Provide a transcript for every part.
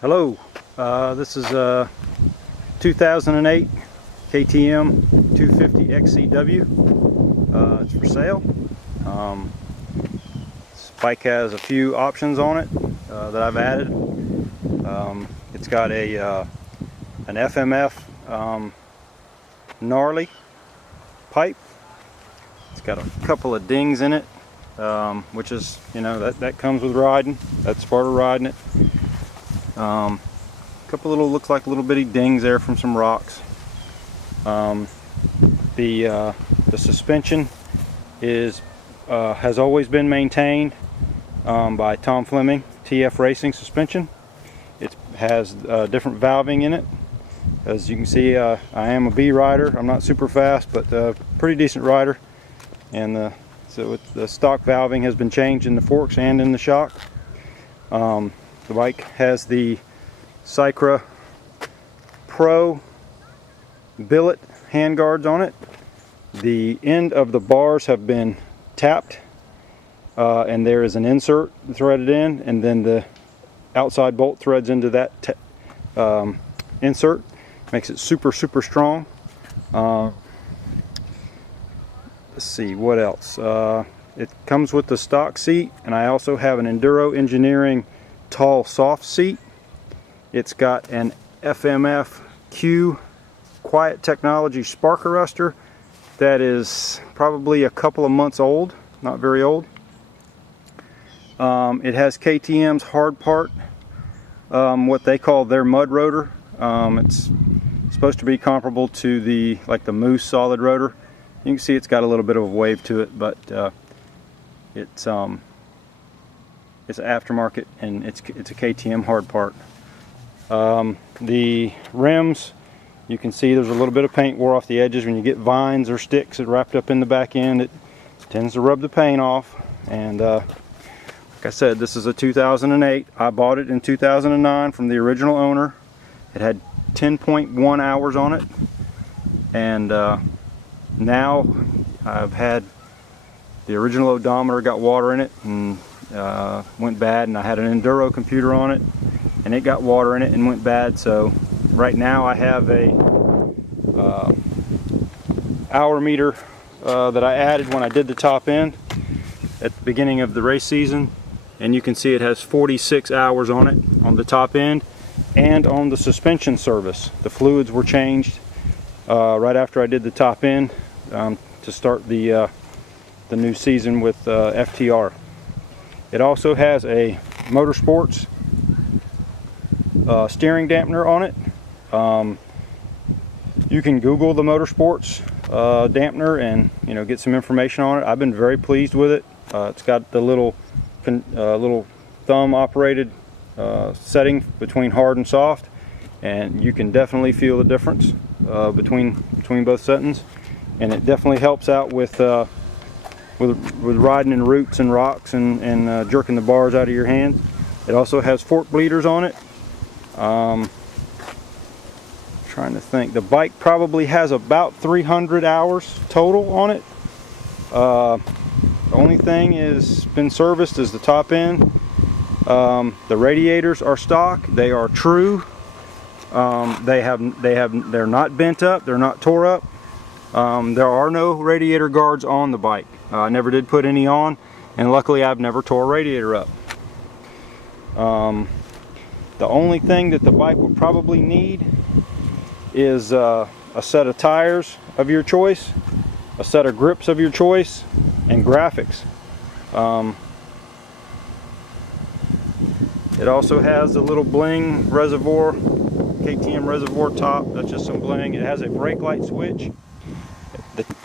Hello, this is a 2008 KTM 250 XCW. It's for sale. This bike has a few options on it that I've added. It's got an FMF gnarly pipe. It's got a couple of dings in it, which is, you know, that comes with riding. That's part of riding it. A couple little, looks like little bitty dings there from some rocks. The suspension has always been maintained by Tom Fleming TF Racing suspension. It has different valving in it. As you can see, I am a B rider. I'm not super fast, but pretty decent rider. And so the stock valving has been changed in the forks and in the shock. The bike has the Cycra Pro billet handguards on it. The end of the bars have been tapped, and there is an insert threaded in, and then the outside bolt threads into that insert. Makes it super strong. Let's see what else. It comes with the stock seat, and I also have an Enduro Engineering tall soft seat. It's got an FMF Q Quiet Technology spark arrestor that is probably a couple of months old, not very old. It has KTM's hard part, what they call their mud rotor. It's supposed to be comparable to the Moose solid rotor. You can see it's got a little bit of a wave to it, but it's aftermarket, and it's a KTM hard part. The rims, you can see there's a little bit of paint wore off the edges. When you get vines or sticks that wrapped up in the back end, it tends to rub the paint off. And like I said, this is a 2008. I bought it in 2009 from the original owner. It had 10.1 hours on it, and now I've had the original odometer got water in it and went bad, and I had an Enduro computer on it and it got water in it and went bad. So right now I have a hour meter that I added when I did the top end at the beginning of the race season, and you can see it has 46 hours on it on the top end. And on the suspension service, the fluids were changed right after I did the top end to start the new season with FTR. It also has a Motorsports steering dampener on it. You can Google the Motorsports dampener and get some information on it. I've been very pleased with it. It's got the little thumb operated setting between hard and soft, and you can definitely feel the difference between both settings, and it definitely helps out with riding in roots and rocks and jerking the bars out of your hand. It also has fork bleeders on it. Trying to think, the bike probably has about 300 hours total on it. The only thing is been serviced is the top end. The radiators are stock. They are true. They're not bent up. They're not tore up. There are no radiator guards on the bike. I never did put any on, and luckily I've never tore a radiator up. The only thing that the bike would probably need is a set of tires of your choice, a set of grips of your choice, and graphics. It also has a little bling reservoir, KTM reservoir top. That's just some bling. It has a brake light switch.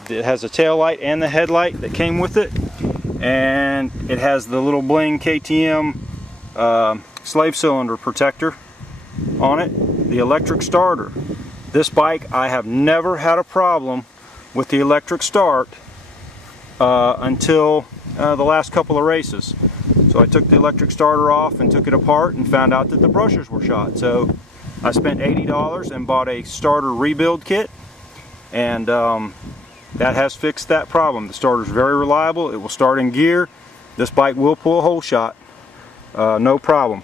It has a tail light and the headlight that came with it, and it has the little bling KTM slave cylinder protector on it. The electric starter. This bike, I have never had a problem with the electric start until the last couple of races. So I took the electric starter off and took it apart and found out that the brushers were shot. So I spent $80 and bought a starter rebuild kit, and that has fixed that problem. The starter is very reliable. It will start in gear. This bike will pull a hole shot, no problem.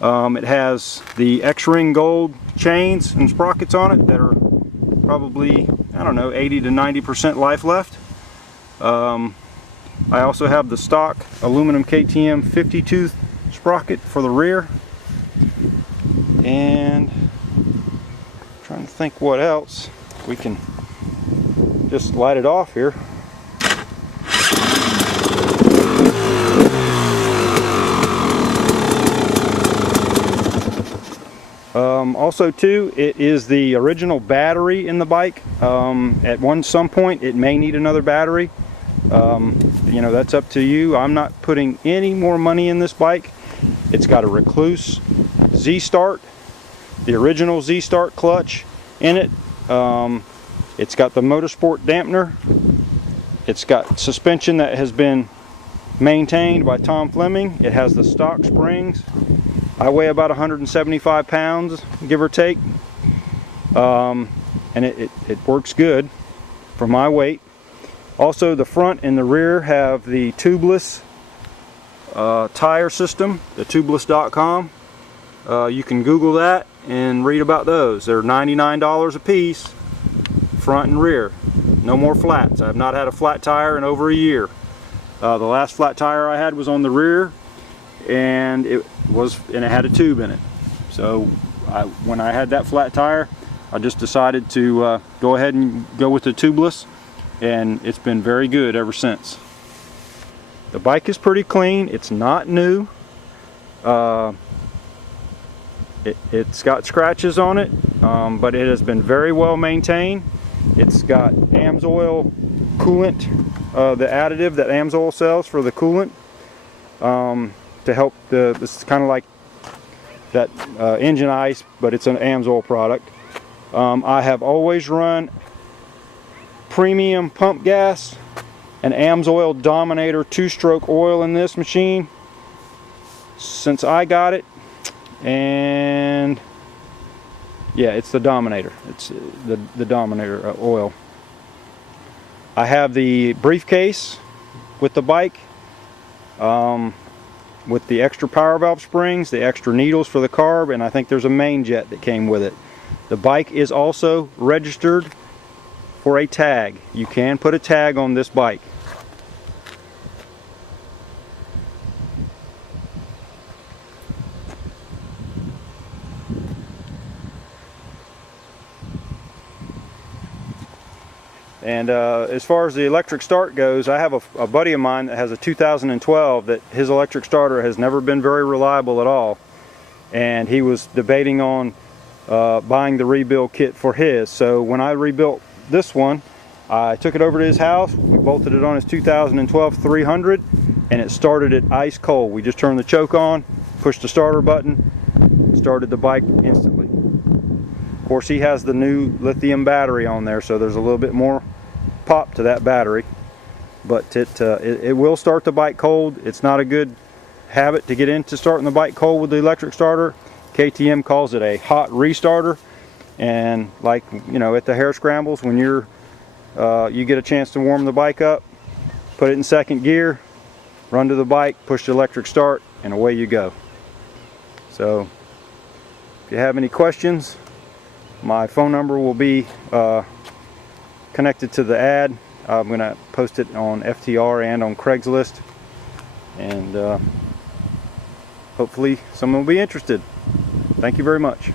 It has the X-Ring Gold chains and sprockets on it that are probably, I don't know, 80 to 90% life left. I also have the stock aluminum KTM 50-tooth sprocket for the rear. And I'm trying to think what else. We can just light it off here. Also too, it is the original battery in the bike. At some point it may need another battery. You know, that's up to you. I'm not putting any more money in this bike. It's got a Recluse Z-Start, the original Z-Start clutch in it. It's got the Motorsport dampener. It's got suspension that has been maintained by Tom Fleming. It has the stock springs. I weigh about 175 pounds, give or take, and it works good for my weight. Also, the front and the rear have the tubeless tire system, the tubeless.com. You can Google that and read about those. They're $99 a piece, front and rear. No more flats. I have not had a flat tire in over a year. The last flat tire I had was on the rear, and it had a tube in it. So when I had that flat tire, I just decided to go ahead and go with the tubeless, and it's been very good ever since. The bike is pretty clean. It's not new. It's got scratches on it, but it has been very well maintained. It's got AMSOIL coolant, the additive that AMSOIL sells for the coolant, to help this is kind of like that engine ice, but it's an AMSOIL product. I have always run premium pump gas and AMSOIL Dominator 2-stroke oil in this machine since I got it, and yeah, it's the Dominator. It's the Dominator oil. I have the briefcase with the bike, with the extra power valve springs, the extra needles for the carb, and I think there's a main jet that came with it. The bike is also registered for a tag. You can put a tag on this bike. And as far as the electric start goes, I have a buddy of mine that has a 2012 that his electric starter has never been very reliable at all. And he was debating on buying the rebuild kit for his. So when I rebuilt this one, I took it over to his house, we bolted it on his 2012 300, and it started it ice cold. We just turned the choke on, pushed the starter button, started the bike instantly. Of course, he has the new lithium battery on there, so there's a little bit more pop to that battery, but it will start the bike cold. It's not a good habit to get into starting the bike cold with the electric starter. KTM calls it a hot restarter, and like, you know, at the hare scrambles, when you get a chance to warm the bike up, put it in second gear, run to the bike, push the electric start, and away you go. So if you have any questions, my phone number will be connected to the ad. I'm going to post it on FTR and on Craigslist, and hopefully someone will be interested. Thank you very much.